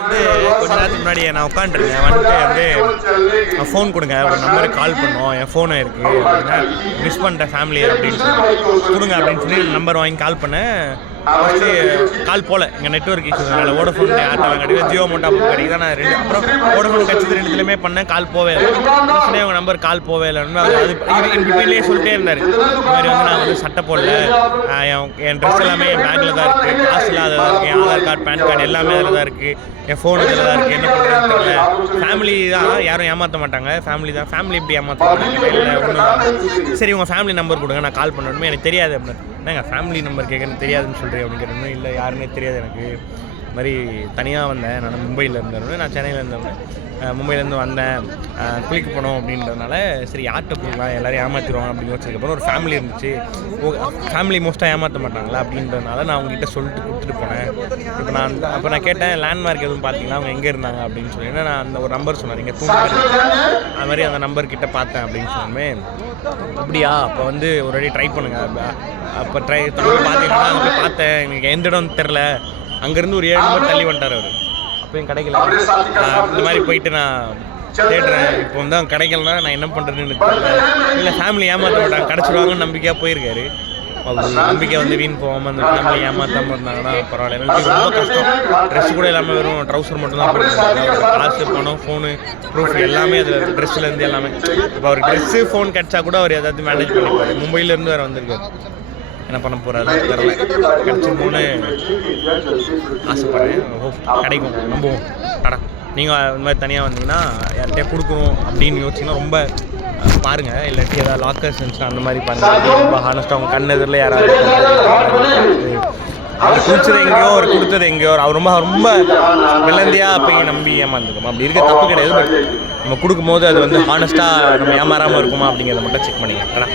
வந்து கொஞ்ச நேரத்துக்கு முன்னாடி நான் உட்காந்துருந்தேன் வந்துட்டு வந்து ஃபோன் கொடுங்க ஒரு நம்பருக்கு கால் பண்ணோம் என் ஃபோனை இருக்குது அப்படின்னா மிஸ் பண்ணிட்டேன் ஃபேமிலி அப்படின்னு சொல்லி கொடுங்க அப்படின்னு சொல்லி நம்பர் வாங்கி கால் பண்ணேன். ஃபஸ்ட்டு கால் போகல எங்கள் நெட்ஒர்க் இஷ்யூனால வோடஃபோன் ஏர்டெல் கிடைக்கும் ஜியோ மட்டும் அப்போ கிடைக்குது. நான் ரெண்டு அப்புறம் வோடஃபோன் கட்சி ரெண்டுத்துலையுமே பண்ணேன் கால் போவே இல்லை. சொன்னே உங்கள் நம்பர் கால் போவே இல்லைன்னு அது பின்னே சொல்லிட்டே இருந்தார். இந்த மாதிரி வந்து நான் வந்து சட்டை போடல, என் ட்ரெஸ் எல்லாமே என் பேக்கில் தான் இருக்குது, காசு இல்லாததாக இருக்குது, என் ஆதார் கார்டு பேன் கார்டு எல்லாமே அதில் தான் இருக்குது, என் ஃபோன் இதில் தான் இருக்குது, என்ன பண்ணுறதுன்னு தெரியல. ஃபேமிலி தான் யாரும் ஏமாற்ற மாட்டாங்க, ஃபேமிலி தான். ஃபேமிலி எப்படி ஏமாற்ற இல்லை ஒன்றும். சரி உங்கள் ஃபேமிலி நம்பர் கொடுங்க நான் கால் பண்ணணுமே, எனக்கு தெரியாது அப்படின்னு. எங்கள் ஃபேமிலி நம்பர் கேட்குறது தெரியாதுன்னு சொல்கிறேன் அப்படிங்கிறது. இல்லை யாருன்னே தெரியாது எனக்கு. இது மாதிரி தனியாக வந்தேன், நான் மும்பையில் இருந்தேன், நான் சென்னையில் இருந்தேன். மும்பையிலேருந்து வந்தேன், குளிக்க போனோம் அப்படின்றதுனால சரி யார்கிட்ட போகலாம் எல்லோரும் ஏமாற்றிடுவாங்க அப்படின்னு யோசிச்சதுக்கப்புறம் ஒரு ஃபேமிலி இருந்துச்சு. ஃபேமிலி மோஸ்ட்டாக ஏமாற்ற மாட்டாங்களா அப்படின்றதுனால நான் அவங்ககிட்ட சொல்லிட்டு கொடுத்துட்டு போனேன். இப்போ நான் கேட்டேன் லேண்ட்மார்க் எதுவும் பார்த்தீங்கன்னா அவங்க எங்கே இருந்தாங்க அப்படின்னு சொல்லி நான் அந்த ஒரு நம்பர் சொன்னார், இங்கே தூங்க அது மாதிரி அந்த நம்பர்கிட்ட பார்த்தேன் அப்படின்னு சொன்னோமே. அப்படியா அப்போ வந்து ஒரு வாட்டி ட்ரை பண்ணுங்கள். அப்போ பார்த்தீங்கன்னா அங்கே பார்த்தேன், எனக்கு எந்த இடம் தெரில, அங்கேருந்து ஒரு 7 நம்பர் தள்ளி வந்துட்டார் அவர். அப்போயும் கிடைக்கல. இந்த மாதிரி போயிட்டு நான் தேடுறேன், இப்போ வந்து அவங்க கிடைக்கலனா நான் என்ன பண்ணுறதுன்னு தெரியல. இல்லை ஃபேமிலி ஏமாற்ற மாட்டாங்க, கிடச்சிடுவாங்கன்னு நம்பிக்கையாக போயிருக்காரு. அவர் நம்பிக்கை வந்து வீண் போகாமல் அந்த ஃபேமிலி ஏமாற்றாமல் இருந்தாங்கன்னா பரவாயில்ல. எனக்கு ரொம்ப கஷ்டம். ட்ரெஸ் கூட எல்லாமே வெறும் ட்ரௌசர் மட்டும் தான் போட்டுருக்காங்க. காசு பணம் ஃபோனு ப்ரூஃப் எல்லாமே அதில் ட்ரெஸ்ஸுலேருந்து எல்லாமே. இப்போ அவர் ட்ரெஸ்ஸு ஃபோன் கிடச்சா கூட அவர் ஏதாவது மேனேஜ் பண்ணிப்பார். மும்பையிலேருந்து வேறு வந்திருக்காரு, என்ன பண்ண போகிறாரு தெரில. கிடச்சிருமோன்னு ஆசைப்பட்றேன். கிடைக்கும் நம்புவோம். டடா நீங்கள் இந்த மாதிரி தனியாக வந்தீங்கன்னா யார்கிட்டயே கொடுக்கணும் அப்படின்னு யோசிச்சிங்கன்னா ரொம்ப பாருங்கள். இல்லாட்டி ஏதாவது லாக்கர்ஸ் இருந்துச்சுன்னா அந்த மாதிரி பாருங்கள். ரொம்ப ஹானஸ்ட்டாக அவங்க கண் எதிரில் யாராவது அவர் குடிச்சது எங்கேயோ அவர் கொடுத்தது எங்கேயோ அவர் ரொம்ப ரொம்ப வெள்ளந்தியாக போய் நம்பி ஏமாந்துருக்கோம். அப்படி இருக்க தப்பு கிடையாது. பட் நம்ம கொடுக்கும்போது அது வந்து ஹானஸ்ட்டாக நம்ம ஏமாறாமல் இருக்குமா அப்படிங்கிறத மட்டும் செக் பண்ணிக்கலாம்.